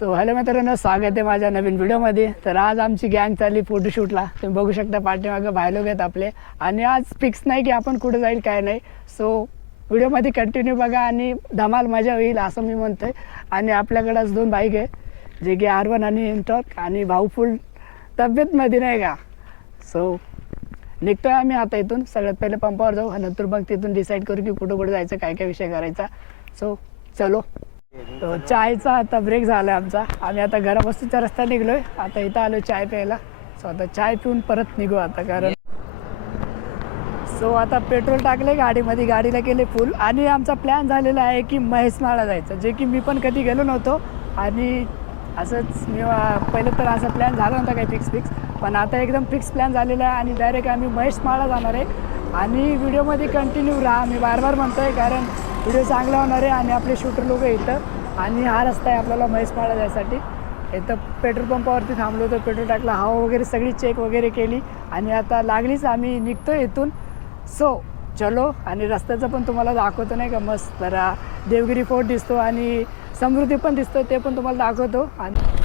So hello मित्रांनो, स्वागत आहे माझ्या नवीन व्हिडिओमध्ये. तर आज आमची गँग चालली फोटोशूटला. तुम्ही बघू शकता पाठीमागं बाय लोक आहेत आपले. आणि आज फिक्स नाही की आपण कुठे जाईल काय नाही. सो व्हिडिओमध्ये कंटिन्यू बघा आणि धमाल मजा होईल असं मी म्हणतोय. आणि आपल्याकडे आज 2 बाईक आहे, जे की R1 आणि इंटॉर्क. आणि भाऊ फुल तब्येतमध्ये नाही का. सो निघतोय आम्ही आता इथून. सगळ्यात पहिले पंपावर जाऊ, नंतर मग तिथून डिसाईड करू की कुठं कुठं जायचं, काय काय विषय करायचा. सो चलो. तो चायचा आता ब्रेक झाला आहे आमचा. आम्ही आता घरापासूनच्या रस्ता निघलोय. आता इथं आलो चाय प्यायला. सो आता चाय पिऊन परत निघू आता, कारण सो आता पेट्रोल टाकले गाडीमध्ये, गाडीला केले फुल. आणि आमचा प्लॅन झालेला आहे की महेशमाळला जायचं, जे की मी पण कधी गेलो नव्हतो. आणि असंच मी पहिलं तर असा प्लॅन झाला नव्हता काही फिक्स, पण आता एकदम फिक्स प्लॅन झालेला आहे. आणि डायरेक्ट आम्ही महेशमाळला जाणार आहे. आणि व्हिडिओमध्ये कंटिन्यू राहा, मी बार म्हणतो आहे, कारण व्हिडिओ चांगला होणार आहे. आणि आपले शूटर लोक इथं. आणि हा रस्ता आहे आपल्याला महेशमाळला जायसाठी. इथं पेट्रोल पंपावरती थांबलो होतो, पेट्रोल टाकला, हवा वगैरे सगळी चेक वगैरे केली. आणि आता लागलीच आम्ही निघतो इथून. सो चलो. आणि रस्त्याचं पण तुम्हाला दाखवतो नाही का. मस्त जरा देवगिरी फोर्ट दिसतो आणि समृद्धी पण दिसतो, ते पण तुम्हाला दाखवतो. आणि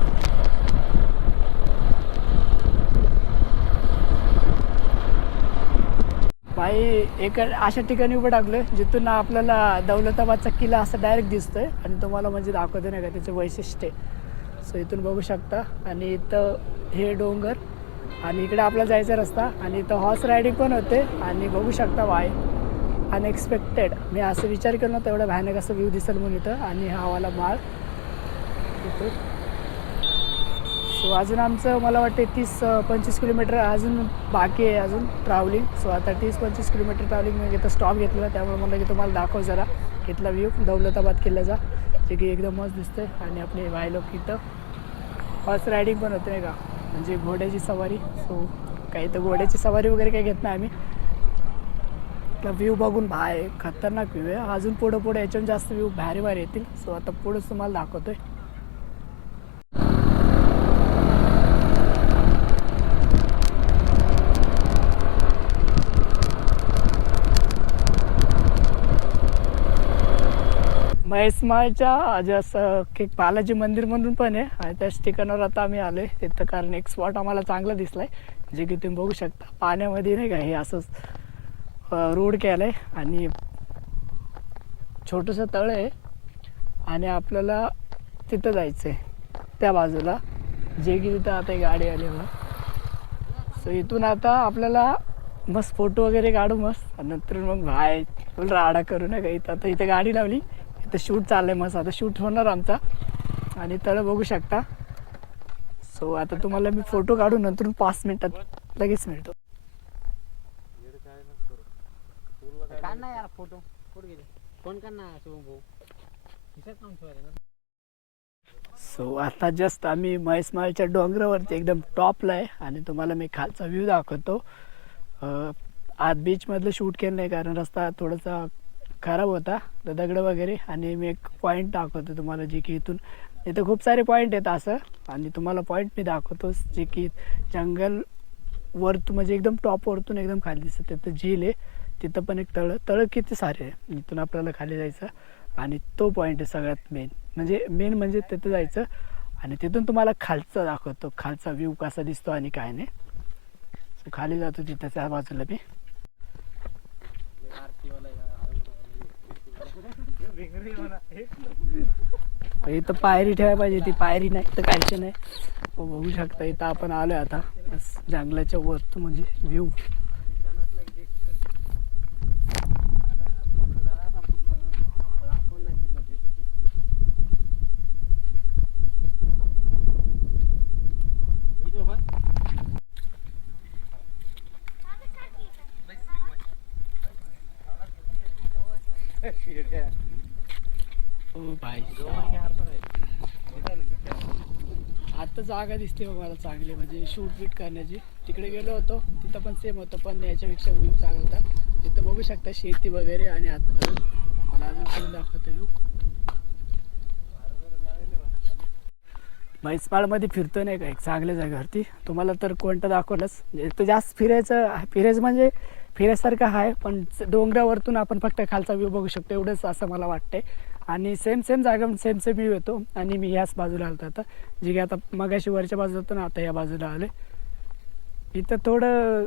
भाई एक अशा ठिकाणी उभं टाकलं जिथून आपल्याला दौलताबादचा किल्ला असं डायरेक्ट दिसतोय. आणि तुम्हाला म्हणजे दाखवतो नाही का त्याचं वैशिष्ट्य. सो इथून बघू शकता. आणि इथं हे डोंगर आणि इकडे आपला जायचा रस्ता. आणि इथं हॉर्स रायडिंग पण होते. आणि बघू शकता भाई अनएक्सपेक्टेड, मी असं विचार केला नव्हता एवढा भयानक असं व्ह्यू दिसेल म्हणून इथं. आणि हा वाला माळ इथं. सो अजून आमचं मला वाटते 30-25 किलोमीटर अजून बाकी आहे अजून ट्रॅव्हलिंग. सो आता 30-25 किलोमीटर ट्रॅव्हलिंग मी इथं स्टॉप घेतलेला, त्यामुळे मला की तुम्हाला दाखव जरा इथला व्ह्यू दौलताबाद किल्ल्याचा, जे की एकदम मस्त दिसतंय. आणि आपले भाई लोक इथं हॉर्स रायडिंग पण होते नाही का, म्हणजे घोड्याची सवारी. सो काही तर घोड्याची सवारी वगैरे काही घेत नाही आम्ही. इथला व्ह्यू बघून भाई खतरनाक व्ह्यू आहे. अजून पुढं याच्याहून जास्त व्ह्यू भारी येतील. सो आता पुढंच तुम्हाला दाखवतोय. महेशमाळच्या जसं की बालाजी मंदिर म्हणून पण आहे, आणि त्याच ठिकाणावर आता आम्ही आलो आहे तिथं. कारण एक स्पॉट आम्हाला चांगला दिसला आहे, जे की तुम्ही बघू शकता पाण्यामध्ये नाही का. हे असंच रोड केलं आहे आणि छोटंसं तळ आहे. आणि आपल्याला तिथं जायचं आहे त्या बाजूला, जे की तिथं आता गाडी आली बघा. सो इथून आता आपल्याला मस्त फोटो वगैरे काढू मस्त. आणि नंतर मग भाई फुल राडा करू नका. इथं आता इथं गाडी लावली, इथं शूट चाललं आहे मस्त. आता शूट होणार आमचा. आणि तळं बघू शकता. सो आता तुम्हाला मी फोटो काढून नंतर 5 मिनिटात लगेच मिळतो. सो आता जस्ट आम्ही महेशमाळच्या डोंगरावरती एकदम टॉपला आहे. आणि तुम्हाला मी खालचा व्ह्यू दाखवतो. आज बीचमधलं शूट केलं नाही, कारण रस्ता थोडासा खराब होता, दगड वगैरे. आणि मी एक पॉईंट दाखवतो तुम्हाला, जे की इथून इथं खूप सारे पॉईंट आहेत असं. आणि तुम्हाला पॉईंट मी दाखवतो, जे की जंगल वरतून म्हणजे एकदम टॉपवरतून एकदम खाली दिसतं. तिथं झील आहे, तिथं पण एक तळं किती सारे आहे. इथून आपल्याला खाली जायचं. आणि तो पॉईंट आहे सगळ्यात मेन म्हणजे तिथं जायचं. आणि तिथून तुम्हाला खालचं दाखवतो, खालचा व्ह्यू कसा दिसतो आणि काय नाही. सो खाली जातो तिथं त्या बाजूला मी. इथं पायरी ठेवायला पाहिजे, ती पायरी नाही तर कायचं नाही. बघू शकता इथं आपण आलोय आता बस जंगलाच्या वरतून, म्हणजे व्ह्यू. ओ भाई आता जागा दिसते बघ मला चांगली, म्हणजे शूट करण्याची. तिकडे गेलो होतो तिथं पण सेम होतं, पण याच्यापेक्षा व्ह्यू चांगला होता. तिथं बघू शकता शेती वगैरे. आणि आता मला अजून करून दाखवतो व्ह्यू. महेशमाळमध्ये फिरतो नाही का एक चांगल्या जागेवरती. तुम्हाला तर कोणतं दाखवलंच, तर जास्त फिरायचं म्हणजे फिरायसारखं आहे. पण डोंगरावरतून आपण फक्त खालचा व्ह्यू बघू शकतो एवढंच असं मला वाटतंय. आणि सेम जागा सेम व्ह्यू येतो. आणि मी ह्याच बाजूला आलो आता, जे की आता मगाशी वरच्या बाजूला होतो ना, आता या बाजूला आले. इथं थोडं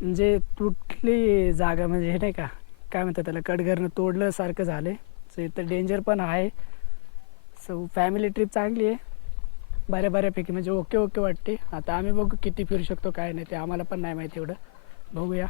म्हणजे तुटली जागा, म्हणजे हे नाही का काय म्हणतात त्याला, कडघरनं तोडल्यासारखं झालं आहे. सो इथं डेंजर पण आहे. सो फॅमिली ट्रिप चांगली आहे, बऱ्यापैकी म्हणजे ओके वाटते. आता आम्ही बघू किती फिरू शकतो काय नाही, ते आम्हाला पण नाही माहिती एवढं, बघूया.